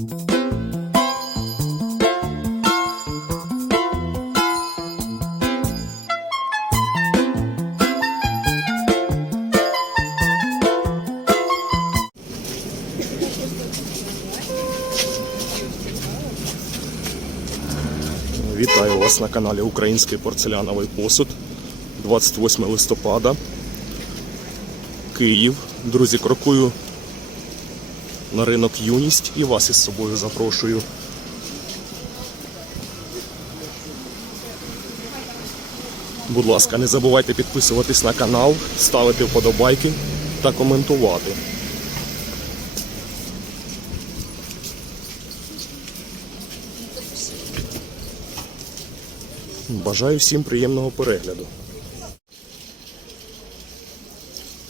Вітаю вас на каналі Український порцеляновий посуд. 28 листопада. Київ. Друзі, крокую на ринок Юність і вас із собою запрошую. Будь ласка, не забувайте підписуватись на канал, ставити вподобайки та коментувати. Бажаю всім приємного перегляду.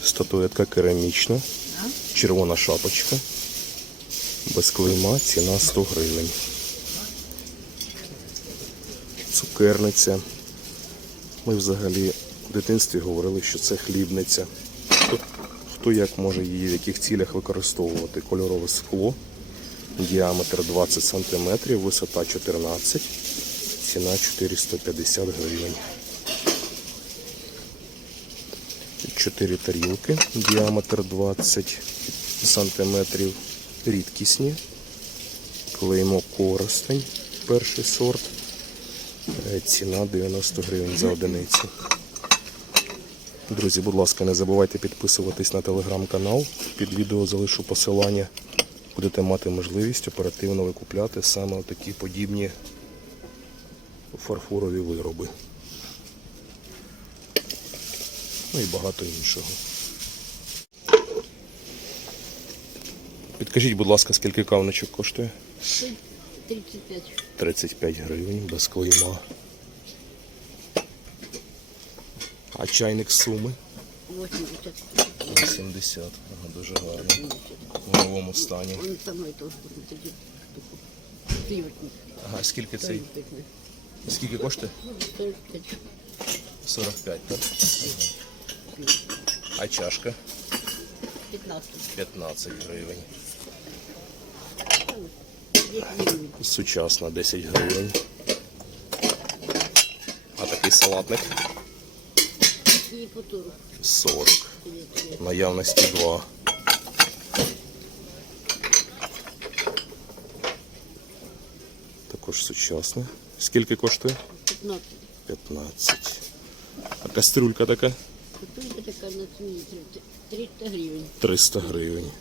Статуетка керамічна, червона шапочка, без клейма, ціна 100 гривень. Цукерниця. Ми взагалі в дитинстві говорили, що це хлібниця. Хто, як може її в яких цілях використовувати? Кольорове скло, діаметр 20 см, висота 14 Ціна 450 гривень. Чотири тарілки, діаметр 20 сантиметрів, рідкісні. Клеймо коростень, перший сорт. Е, Ціна 90 гривень за одиницю. Друзі, будь ласка, не забувайте підписуватись на телеграм-канал. Під відео залишу посилання. Будете мати можливість оперативно викупляти саме такі подібні фарфорові вироби. Ну і багато іншого. Підкажіть, будь ласка, скільки кавничок коштує? 35. 35 гривень без клейма. А чайник суми? 80. 80. Ага, дуже гарно. В новому стані. Ага, скільки цей? Скільки коштує? 45. 45, так? Ага. А чашка? 15. 15 гривень. Сучасна 10 гривень. А такий салатник 40. Наявності 2. Також сучасне. Скільки коштує? 15. 15. А кастрюлька така? Картонка такая на цене 300 гривен. 300 гривень.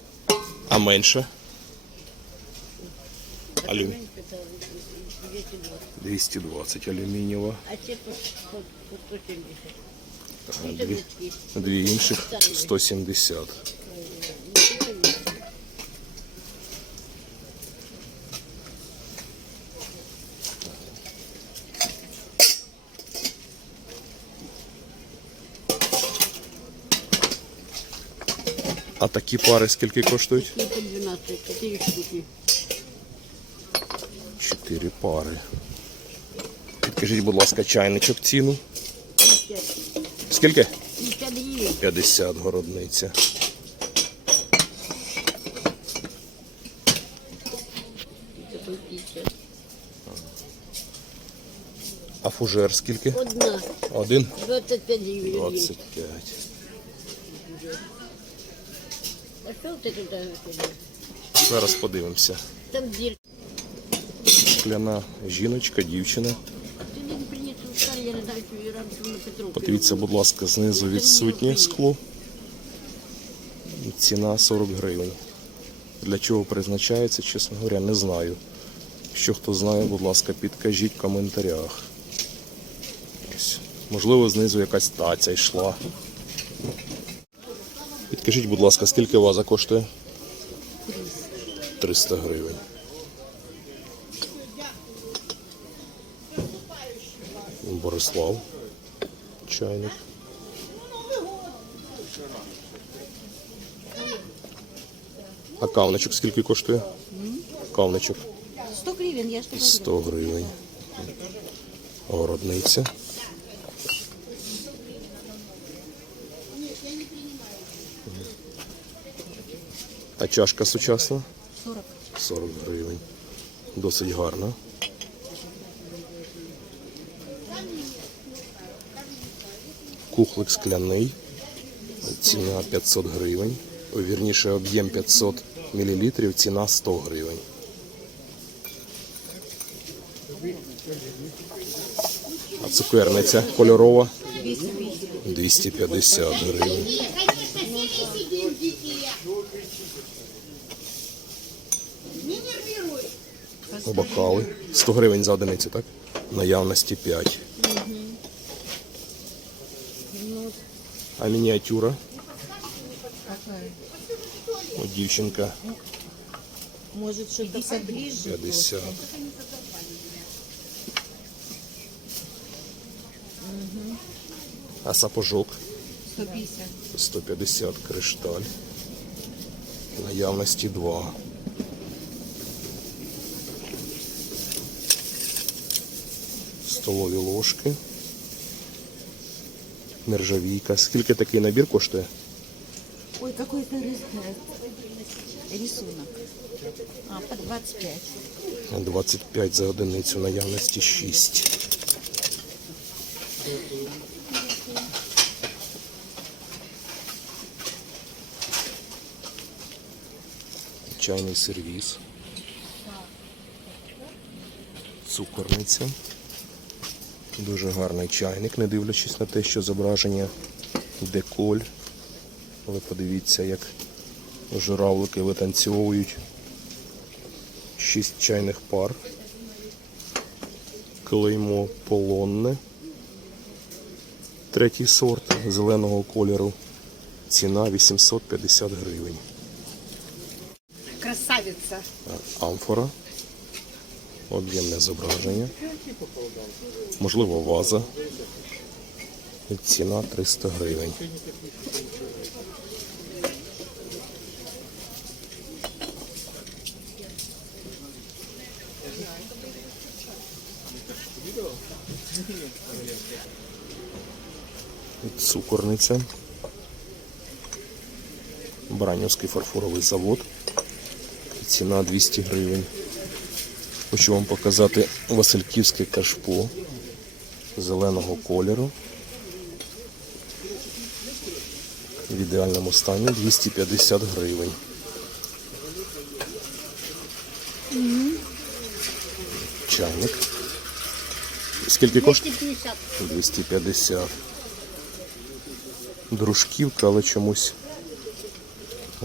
А менша? Алюмі... Это 220. 220 алюмінієва. А те по, по, по 170. А И Дві, таблетки. дві інших 170. А такі пари скільки коштують? И по 12. 4 штуки. Чотири пари. Підкажіть, будь ласка, чайничок ціну. Скільки? 50 городниця. Это по 50. А фужер скільки? Одна. Один? 25 гривен. 25. А что ты туда? Зараз подивимося. Там дверь. Скляна жіночка, дівчина. Подивіться, будь ласка, знизу відсутнє скло. Ціна 40 гривень. Для чого призначається, чесно говоря, не знаю. Якщо хто знає, будь ласка, підкажіть в коментарях. Можливо, знизу якась таця йшла. Підкажіть, будь ласка, скільки ваза коштує? 300 гривень. Борислав. Чайник. А кавничок скільки коштує? Кавничок 100 гривен, я ж что 100 гривень. Городниця. А чашка сучасна? 40. 40 гривень. Досить гарна. Кухлик скляний. Ціна 500 гривень. Вірніше, об'єм 500 мл, ціна 100 гривень. А цукерниця кольорова 250 гривень. Бокали. 100 гривень за одиницю, так? Наявності 5. А мініатюра? О, дівчинка Может, что-то поближе? 50. А сапожок 150. 150 кришталь. Наявності 2. Столові ложки. Нержавійка. Скільки такий набір коштує? Ой, какой-то рисунок. А, по 25. 25 за одиницю, наявності 6. Чайний сервіс. Цукорниця. Дуже гарний чайник, не дивлячись на те, що зображення деколь. Але подивіться, як журавлики витанцьовують. Шість чайних пар. Клеймо полонне. Третій сорт зеленого кольору. Ціна 850 гривень. Красавица. Амфора. Об'ємне зображення. Можливо, ваза. Ціна 300 гривень. Цукорниця. Баранівський фарфоровий завод. Ціна 200 гривень. Хочу вам показати Васильківське кашпо зеленого кольору. В ідеальному стані 250 гривень. Чайник. Скільки коштує? 250. 250. Дружківка, але чомусь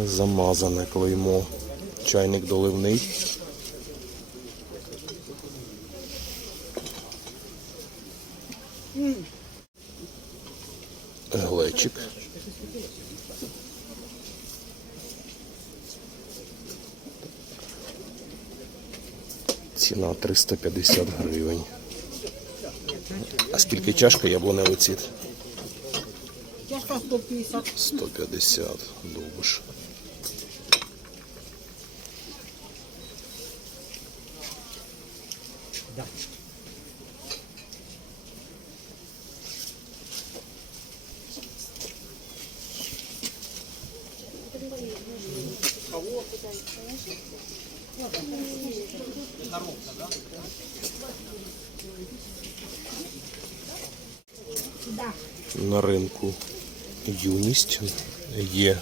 замазане клеймо. Чайник доливний. Ціна 350 гривень. А скільки чашка яблуневий цвіт? Чашка 150. 150 довбиш. 6. Є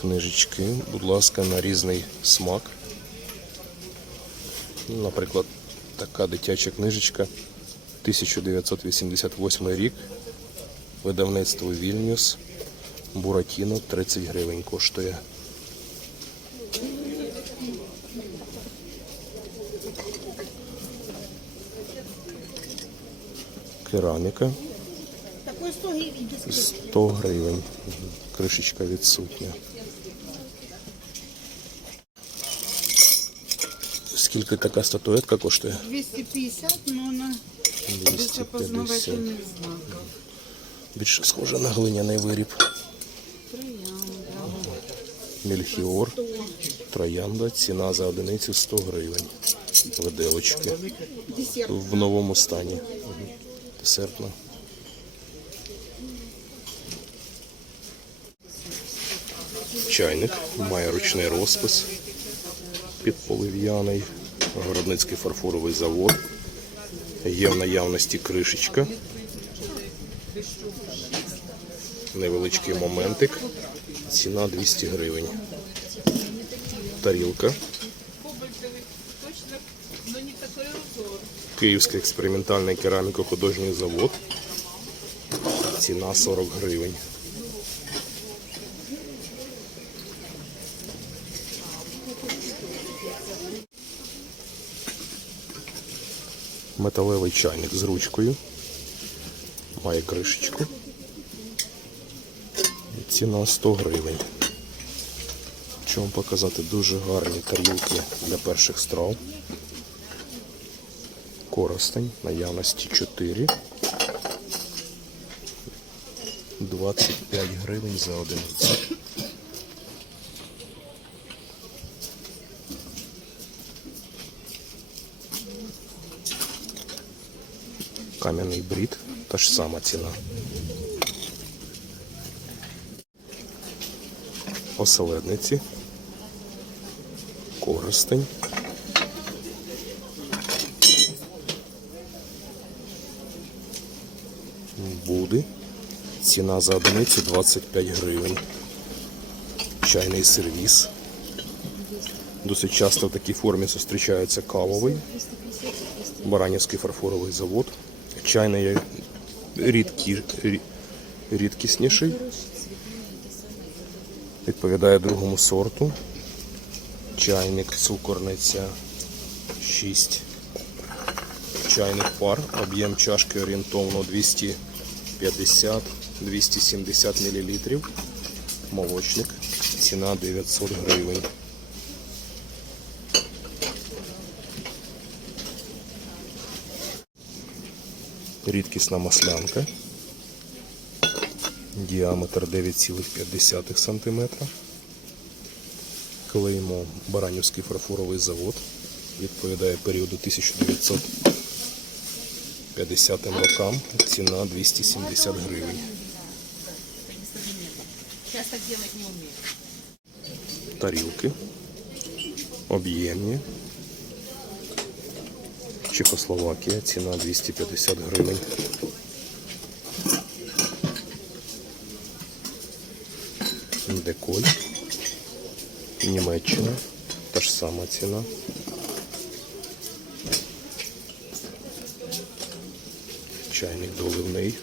книжечки, будь ласка, на різний смак. Наприклад, така дитяча книжечка 1988 рік. Видавництво Вільнюс. Буратіно 30 гривень коштує. Кераміка. Такой 100 гривень. Кришечка відсутня. Скільки така статуетка коштує? 250, но на без 250. опознавательных. Більше схоже на глиняний виріб. Троянда. Мельхіор. Троянда. Ціна за одиницю 100 гривень. Виделочки. В новому стані. Десертна. Чайник. Має ручний розпис. підполив'яний, городницький фарфоровий завод. Є в наявності кришечка. Невеличкий моментик. Ціна 200 гривень. Тарілка. Київський експериментальний кераміко-художній завод. Ціна 40 гривень. Металевий чайник з ручкою. Має кришечку. Ціна 100 гривень. Хочу вам показати дуже гарні тарілки для перших страв. Коростень, наявності 4. 25 гривень за одиницю. Кам'яний брід, та ж сама ціна. Оселедниці. Коростень. Буди. Ціна за одиницю 25 гривень. Чайний сервіс. Досить часто в такій формі зустрічається кавовий. Баранівський фарфоровий завод. Чайний є рідкі, рідкісніший. Відповідає другому сорту. Чайник, цукорниця 6 чайних пар. Об'єм чашки орієнтовно 250-270 мл. Молочник. Ціна 900 гривень. Рідкісна маслянка. Діаметр 9,5 см. Клеймо Баранівський фарфоровий завод. Відповідає періоду 1950 рокам. Ціна 270 гривень. Тарілки. Об'ємні. Чехословакія. Ціна 250 гривень. Деколь. Німеччина. Та ж сама ціна. Чайник доливний.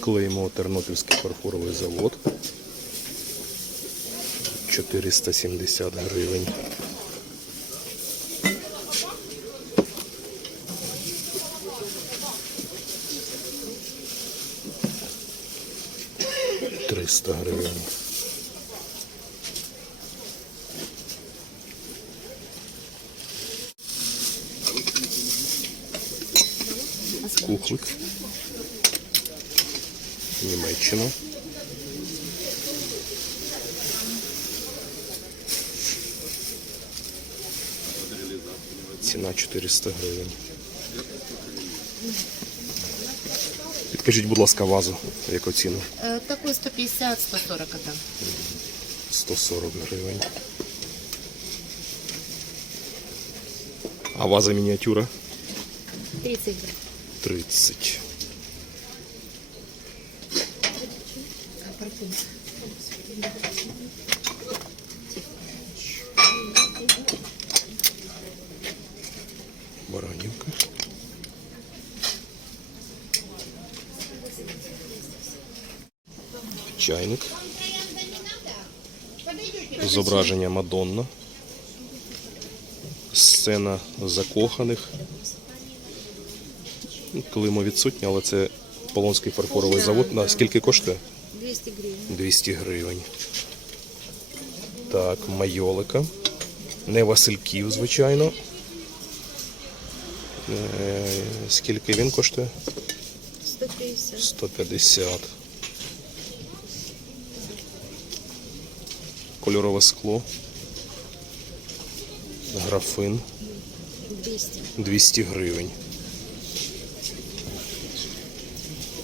Клеймо Тернопільський фарфоровий завод. 470 гривень. Триста гривень. Кухлик. Німеччина. Ціна 400 гривень. Підкажіть, будь ласка, вазу, яку ціну? Таку Такой 150-140 там. 140 гривень. А ваза мініатюра? 30 гривен. 30. А парфюм? Баранівка. Чайник. Зображення Мадонна. Сцена закоханих. Климо відсутня, але це Полонський фарфоровий завод. На скільки коштує? 200 гривен. 200 гривень. Так, майолика. Не Васильків, звичайно. Е, Скільки він коштує? 150. 150. Кольорове скло. Графин 200. 200 гривень.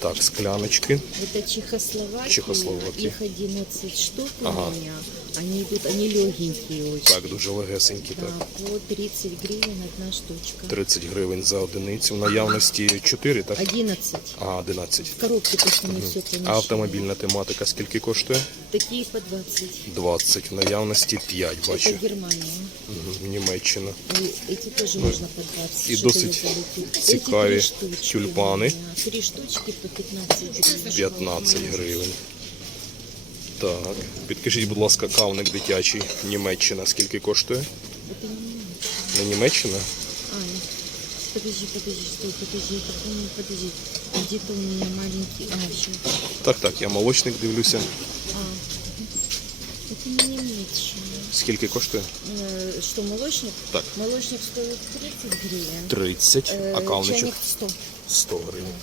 Так, скляночки. Это Чехословакия. Чехословакия. Их 11 штук Ага. у меня. Они идут, они легенькие очень. Так, дуже легесенькі. Так. Да, по 30 гривен одна штучка. 30 гривень за одиницю. В наявності 4, так? 11. А, 11. В коробке просто не все А автомобільна тематика скільки коштує? Такие по 20. 20. В наявності 5, бачу. Это Германия. Мгм, Німеччина. И эти тоже можно по 20. и Что-то досить я залетит. цікаві Эти три штучки тюльпани. у меня. Три штучки по 15 гривен. 15 гривень. Так, підкажіть, будь ласка, кавник дитячий Німеччина скільки коштує? Это не Німеччина. Не Німеччина? А, подожди, подожди, стой, подожди, это помню, подожди. Где-то у меня маленький, а, еще. Так, так, я молочник дивлюся. А, это не Німеччина. Скільки коштує? Э, Что, молочник? Так. Молочник стоит 30 гривен. 30, Э, а кавничок Чайник 100. 100 гривень.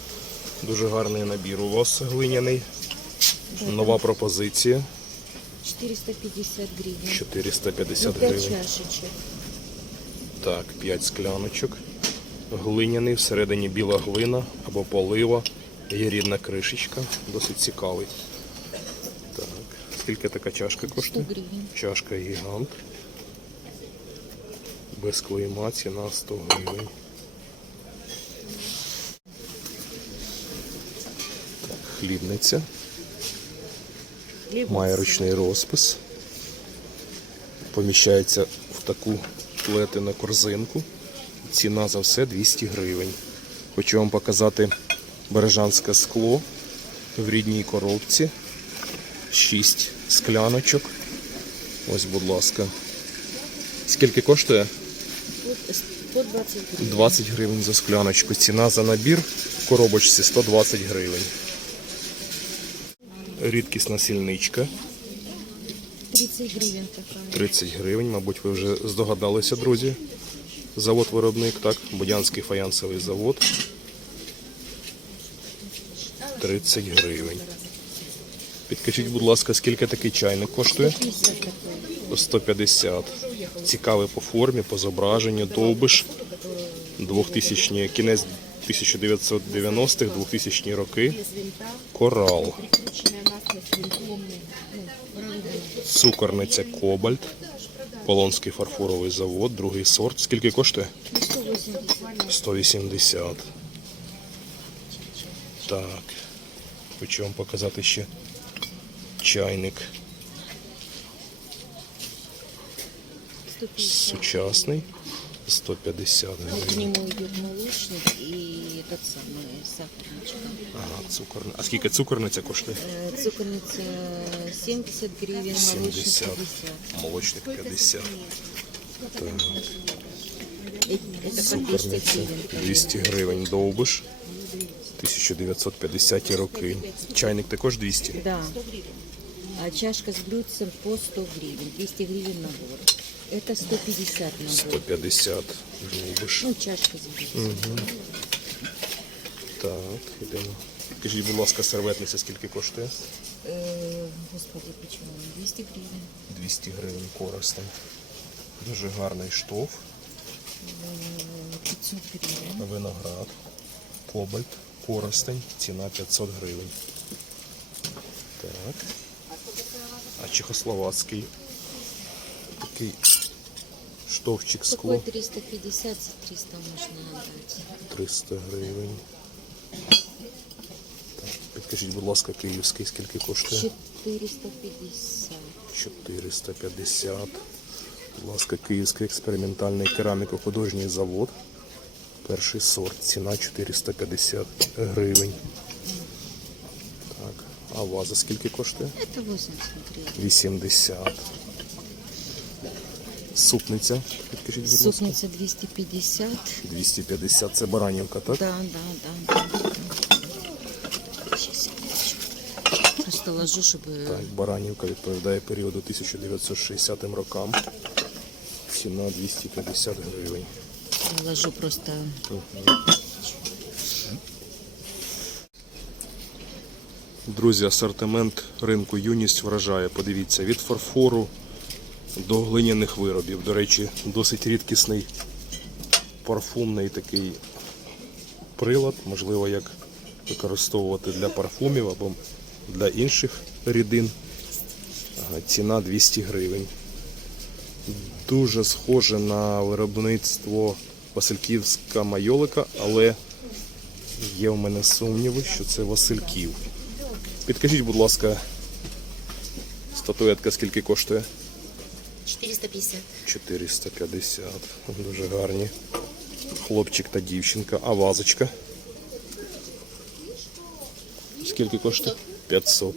Дуже гарний набір у вас глиняний. Нова пропозиція 450 гривен. 450 Ну, пять гривень. чашечек. Так, 5 скляночок. Глиняний, всередині біла глина або полива. Є рідна кришечка, досить цікавий. Так, скільки така чашка 100 коштує? Чашка гігант. Без клейма ціна 100 гривень. Так, хлібниця. Має ручний розпис. Поміщається в таку плетену корзинку. Ціна за все 200 гривень. Хочу вам показати бережанське скло в рідній коробці. 6 скляночок. Ось, будь ласка. Скільки коштує? По- По 20 гривен. 20 гривень за скляночку. Ціна за набір в коробочці 120 гривень. Рідкісна сільничка. 30 гривен такая. 30 гривень, мабуть, ви вже здогадалися, друзі. Завод-виробник, так, Будянський фаянсовий завод. 30 гривень. Підкажіть, будь ласка, скільки такий чайник коштує? 50 такой. 150. Цікавий по формі, по зображенню, довбиш. 2000 кінець 1990-х, 2000 роки. Корал. Цукорниця Кобальт. Полонський фарфоровий завод, другий сорт. Скільки коштує? 180. 180. Так. Хочу вам показати ще чайник сучасний. 150 Ну, К гривень. нему идет молочник и этот самый сахарничка. Ага, цукорна. А скільки цукорниця коштує? Э, Цукорница 70 гривен, молочник 70. 50. Молочник 50. Так. Э, Это по 200 Цукорниця гривен. 200 гривень довбиш. 1950 роки. Чайник також 200. Да. А чашка с блюдцем по 100 гривен. 200 гривен набор. Это 150 набор. 150 довбиш. Ну, чашка с блюдцем. Так, йдемо. Скажіть, будь ласка, серветниця скільки коштує? Э, господи, почему? 200 гривен. 200 гривень коростень. Дуже гарний штоф, Э, 500 гривен. виноград, кобальт, коростень, ціна 500 гривень. Так. А чехословацький такий Такой скло 350, за 300 можно отдать. 300 гривень. Так, підкажіть, будь ласка, київський скільки коштує? 450. 450. Будь ласка, Київський експериментальний кераміко-художній завод. Перший сорт. Ціна 450 гривень. Так. А ваза скільки коштує? Это 80 гривен. 80. Супниця. Підкажіть, будь ласка. Супница 250. 250. Це баранівка, так? Да. Сейчас, секундочку. Просто ложу, чтобы... Так, баранівка відповідає періоду 1960 рокам. Ціна 250 гривень. Ложу просто... Друзі, асортимент ринку юність вражає. Подивіться, від фарфору до глиняних виробів. До речі, досить рідкісний парфумний такий прилад, можливо, як використовувати для парфумів або для інших рідин. Ціна 200 гривень. Дуже схоже на виробництво Васильківська майолика, але є в мене сумніви, що це Васильків. Підкажіть, будь ласка, статуетка скільки коштує? 450. 450. Дуже гарні. Хлопчик та дівчинка. А вазочка? Скільки коштує? 500.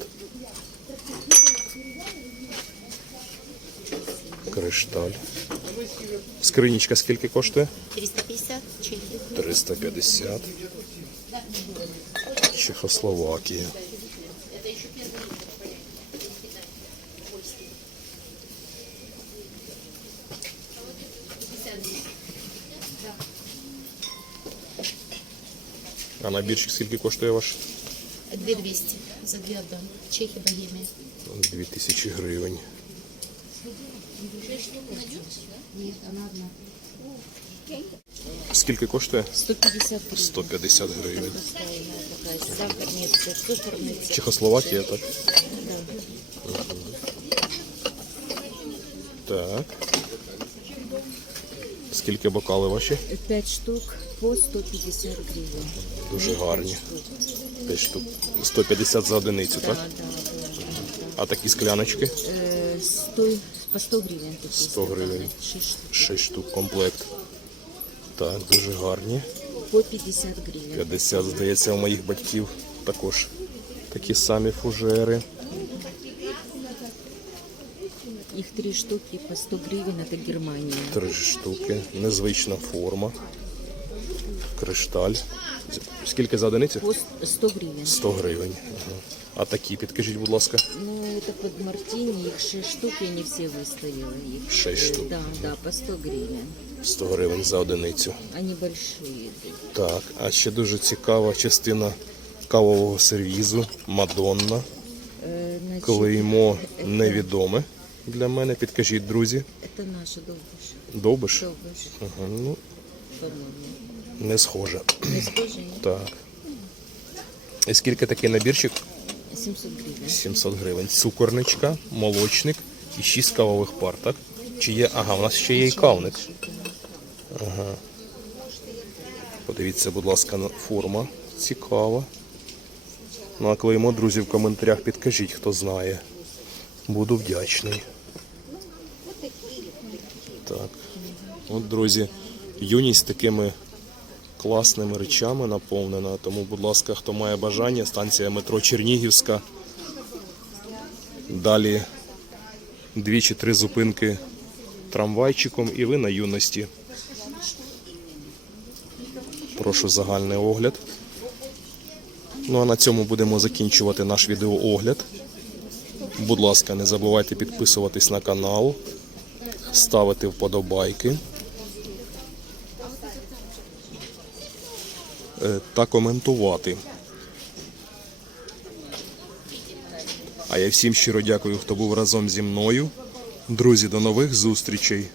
Кришталь. Скринічка скільки коштує? 350. Чехия. 350. Чехословакія. А набірчик скільки коштує ваш? 2200. За две отдам. Чехия, Богемия. 2000 гривень. Нет, она одна. Скільки коштує? 150 гривен. 150 гривень. Такая, сахарница. Чехословакія, так? Так. Скільки бокали ваші? 5 штук по 150 гривен. Дуже гарні. 5 штук. 150 за одиницю, так? А такі скляночки? 100, по 100 гривен такие 100 гривен. стаканы. Шесть штук. 6 штук комплект. Так, дуже гарні. По 50 гривен. 50, здається, у моїх батьків також такі самі фужери. Их три штуки по 100 гривен, это Германия. Три штуки. Незвична форма. Кришталь. Скільки за одиницю? По 100 гривен. 100 гривень. Ага. А такі, підкажіть, будь ласка. Ну, это под мартини, их 6 штук, я не все выставила. Их. Шесть Э, штук. Да, да, по 100 гривен. 100 гривень за одиницю. Они большие. идут. Так, а ще дуже цікава частина кавового сервізу Мадонна. Э, значит, Клеймо невідоме для мене. Підкажіть, друзі. Это наша долбуш. Довбиш? Долбуш, Ага, ну, не схоже. Не скажи. Так. І скільки такий набірчик? 700 гривен. 700 гривень. Цукорничка, молочник і 6 кавових пар, так? Чи є. Ага, у нас ще є і кавник. Ага. Подивіться, будь ласка, на форма. Цікава. Ну а клеймо, друзі, в коментарях підкажіть, хто знає. Буду вдячний. От, друзі, юність такими класними речами наповнена. Тому, будь ласка, хто має бажання, станція метро Чернігівська. Далі дві чи три зупинки трамвайчиком і ви на юності. Прошу загальний огляд. Ну а на цьому будемо закінчувати наш відеоогляд. Будь ласка, не забувайте підписуватись на канал, ставити вподобайки. Та коментувати. А я всім щиро дякую, хто був разом зі мною. Друзі, до нових зустрічей!